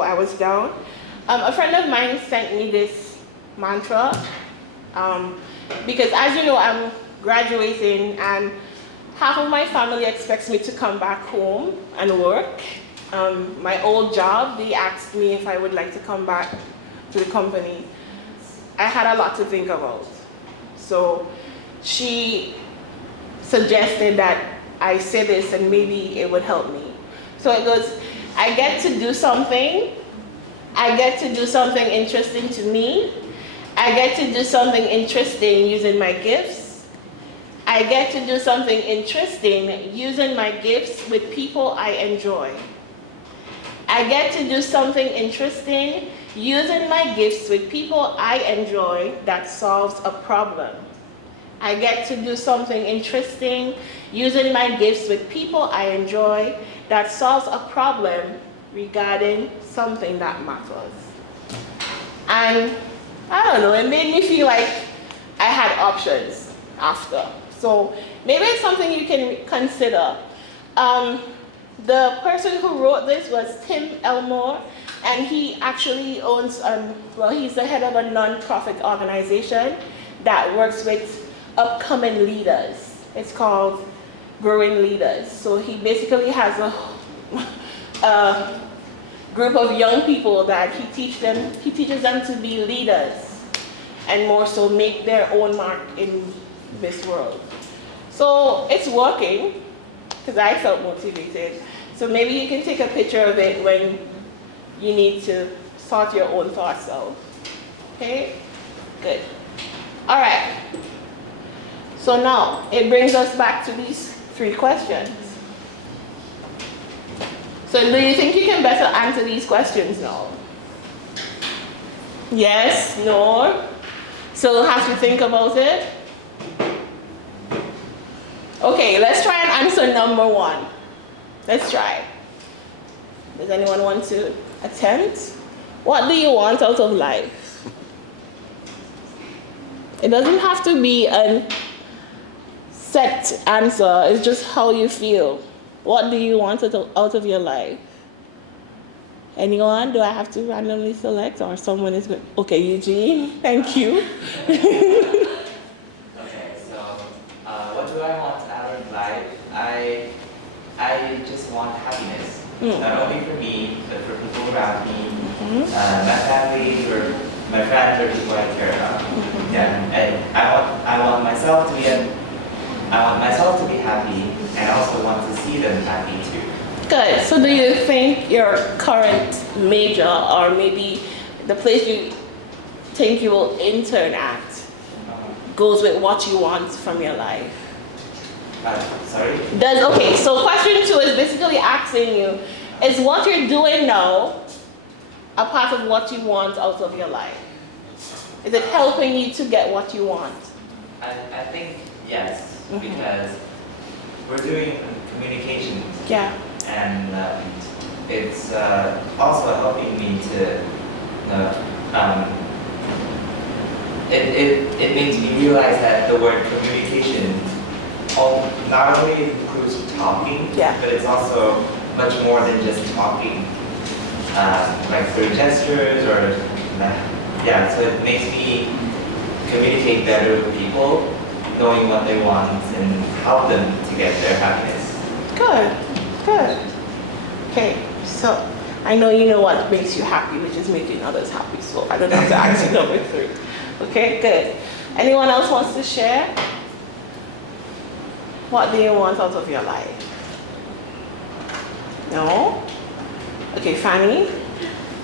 I was down. A friend of mine sent me this mantra because, as you know, I'm graduating and half of my family expects me to come back home and work. My old job, they asked me if I would like to come back to the company. I had a lot to think about. So she suggested that I say this and maybe it would help me. So it goes, I get to do something. I get to do something interesting to me. I get to do something interesting using my gifts. I get to do something interesting using my gifts with people I enjoy. I get to do something interesting using my gifts with people I enjoy that solves a problem. I get to do something interesting using my gifts with people I enjoy that solves a problem regarding something that matters. And I don't know, it made me feel like I had options after. So maybe it's something you can consider. The person who wrote this was Tim Elmore, and he actually owns, he's the head of a non-profit organization that works with upcoming leaders. It's called Growing Leaders. So he basically has a group of young people that he teaches them to be leaders and more so make their own mark in this world. So it's working because I felt motivated. So maybe you can take a picture of it when you need to sort your own thoughts out. Okay? Good. All right. So now it brings us back to these 3 questions. So do you think you can better answer these questions now? Yes? No? So you'll have to think about it? Okay, let's try and answer number 1. Let's try. Does anyone want to attempt? What do you want out of life? It doesn't have to be a set answer, it's just how you feel. What do you want out of your life? Anyone? Do I have to randomly select or someone is good? Okay, Eugene, thank you. Okay, so what do I want out of life? I just want happiness, not only for me, but for people around me, my family, or my friends, or people I care about. Yeah, and I want myself to be happy, and I also want to see them happy too. Good. So do you think your current major, or maybe the place you think you will intern at, goes with what you want from your life? Sorry? Okay, so question 2 is basically asking you, is what you're doing now a part of what you want out of your life? Is it helping you to get what you want? I think yes, because we're doing communications. Yeah. And it's also helping me to, it makes me realize that the word communication not only includes talking, but it's also much more than just talking, like through gestures or, so it makes me communicate better with people, knowing what they want and help them to get their happiness. Good. Good. Okay, so I know you know what makes you happy, which is making others happy, so I don't have to ask you number 3. Okay, good. Anyone else wants to share? What do you want out of your life? No? Okay, Fanny?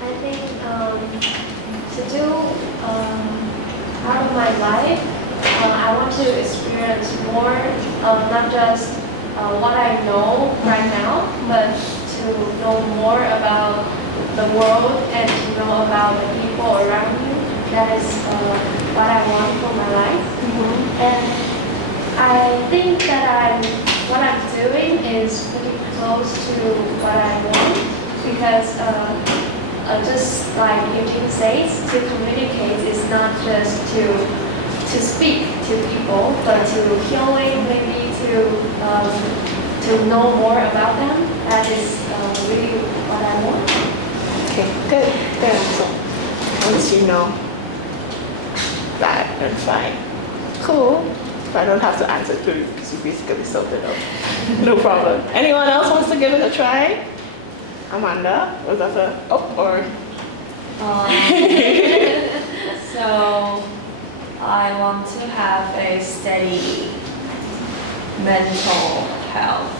I think to do out of my life, I want to experience more, not just what I know right now, but to know more about the world and to know about the people around me. That is what I want for my life. And I think that what I'm doing is pretty close to what I want, because just like Eugene says, to communicate is not just to speak to people, but to healing, maybe to know more about them. That is really what I want. Okay, good, good. So once you know that, then fine. Cool. But I don't have to answer to you because you basically solved it out. No problem. Anyone else wants to give it a try? Amanda? Was that a or So I want to have a steady mental health,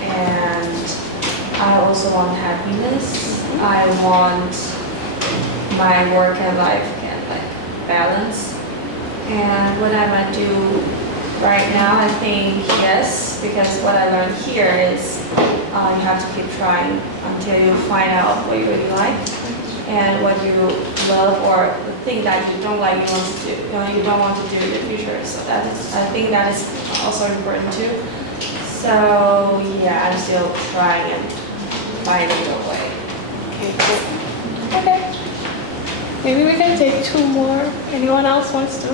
and I also want happiness. I want my work and life can like balance. And what I might do right now, I think yes, because what I learned here is you have to keep trying until you find out what you really like and what you love, or the thing that you don't like you want to do, you don't want to do in the future. So that is, I think that is also important too. So yeah, I'm still trying and finding a way. okay, cool. Okay. Maybe we can take two more. Anyone else wants to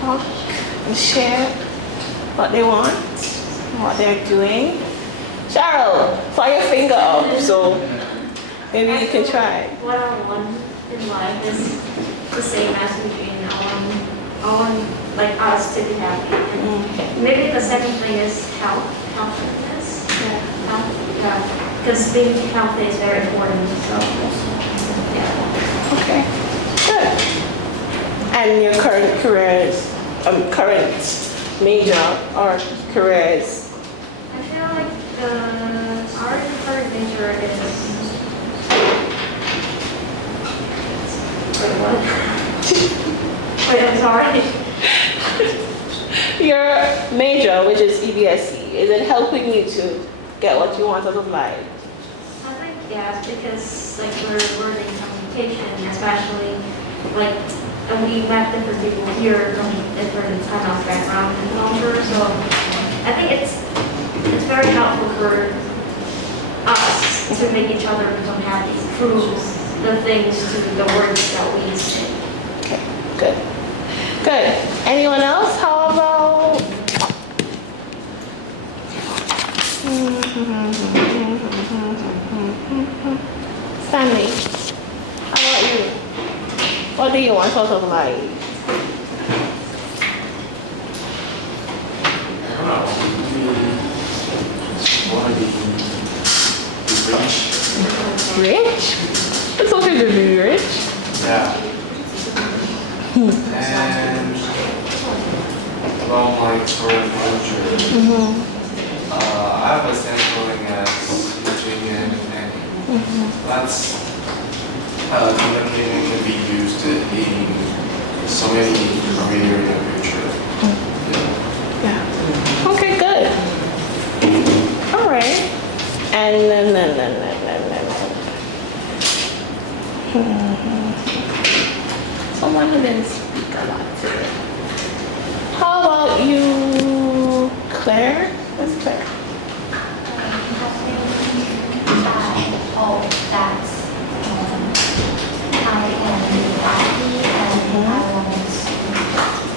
talk and share what they want, what they're doing? Cheryl, saw your finger up, so maybe you can try. What I want in life is the same as Eugene. I want like us to be happy. And maybe the second thing is healthiness. Yeah. Because being healthy is very important. So yeah. Okay, good. And your current careers, current major or careers? I feel like our current major is. Wait, what? Wait, I'm sorry. Your major, which is EBSC, is it helping you to get what you want out of life? I think yes, because like we're learning communication, especially like and we met different people here from different kind of background and culture. So I think it's very helpful for us to make each other become happy through the things, to the words that we say. Okay, good. Good. Anyone else? How about Stanley? How about you? What do you want out of life? I don't know. Want to be rich. Rich? It's okay to be rich. Yeah. And along my current future, I have a sampling as Virginia and that's communicating can be used in so many careers in the future. Yeah. Okay, good. All right. And then. Someone who didn't speak a lot today. How about you, Claire? What's Claire? I hope that I can be happy and I won't be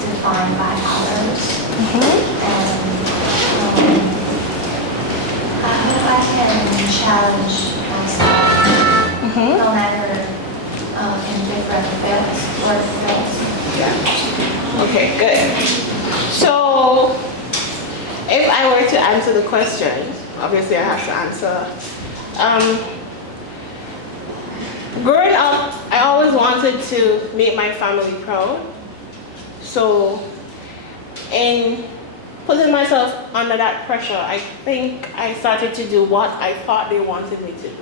defined by others. And I hope I can challenge myself, no matter in different fields, work fields. Yeah. Okay, good. So, if I were to answer the question, obviously I have to answer. Growing up, I always wanted to make my family proud. So, in putting myself under that pressure, I think I started to do what I thought they wanted me to do.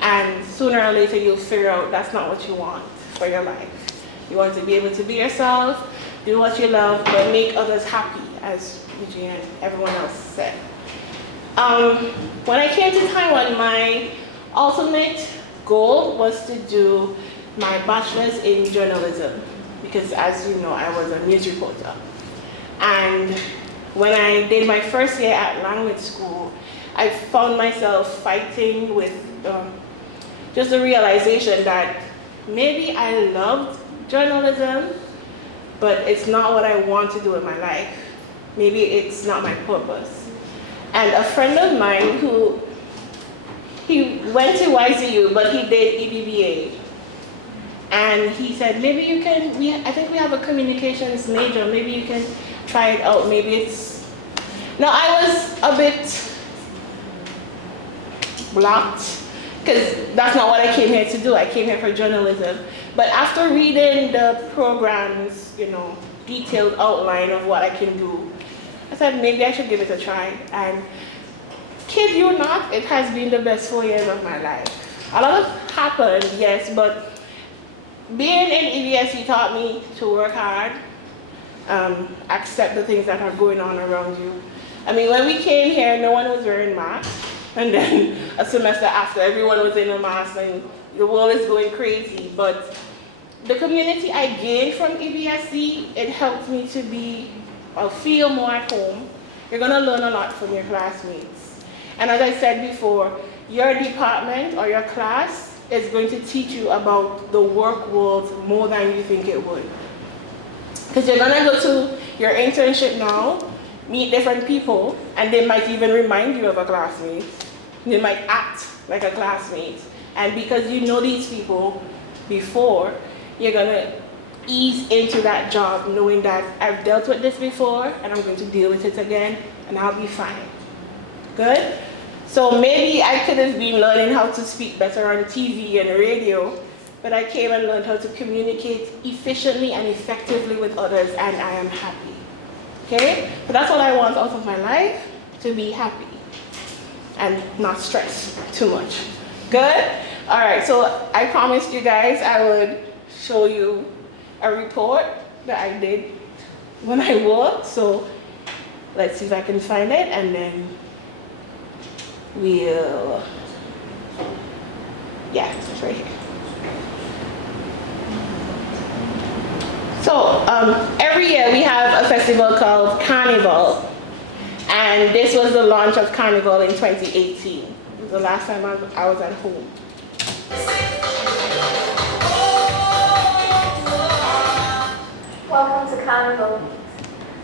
And sooner or later, you'll figure out that's not what you want for your life. You want to be able to be yourself, do what you love, but make others happy, as Eugene and everyone else said. When I came to Taiwan, my ultimate goal was to do my bachelor's in journalism, because as you know, I was a news reporter. And when I did my first year at language school, I found myself fighting with just the realization that maybe I loved journalism, but it's not what I want to do in my life. Maybe it's not my purpose. And a friend of mine who he went to YCU, but he did EBBA. And he said, maybe you can, I think we have a communications major, maybe you can try it out, maybe it's... Now I was a bit blocked, because that's not what I came here to do. I came here for journalism. But after reading the program's, detailed outline of what I can do, I said maybe I should give it a try. And kid you not, it has been the best 4 years of my life. A lot has happened, yes, but being in EVSC taught me to work hard, accept the things that are going on around you. I mean, when we came here, no one was wearing masks. And then a semester after, everyone was in a mask and the world is going crazy. But the community I gained from EVSC, it helped me to feel more at home. You're gonna learn a lot from your classmates. And as I said before, your department or your class is going to teach you about the work world more than you think it would. Because you're gonna go to your internship now, meet different people, and they might even remind you of a classmate. They might act like a classmate. And because you know these people before, you're gonna ease into that job knowing that I've dealt with this before and I'm going to deal with it again and I'll be fine. Good? So maybe I could have been learning how to speak better on TV and radio, but I came and learned how to communicate efficiently and effectively with others, and I am happy. Okay? So that's what I want out of my life, to be happy and not stress too much. Good? All right, so I promised you guys I would show you a report that I did when I worked. So let's see if I can find it, and then we'll, yeah, it's right here. So every year we have a festival called Carnival, and this was the launch of Carnival in 2018. It was the last time I was at home. Welcome to Carnival.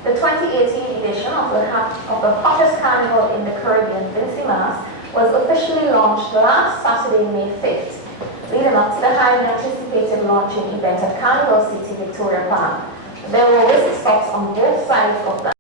The 2018 edition of the hottest carnival in the Caribbean, Vincy Mas, was officially launched last Saturday, May 5th, leading up to the highly anticipated launching event at Carnival City, Victoria Park. There were whistle stops on both sides of the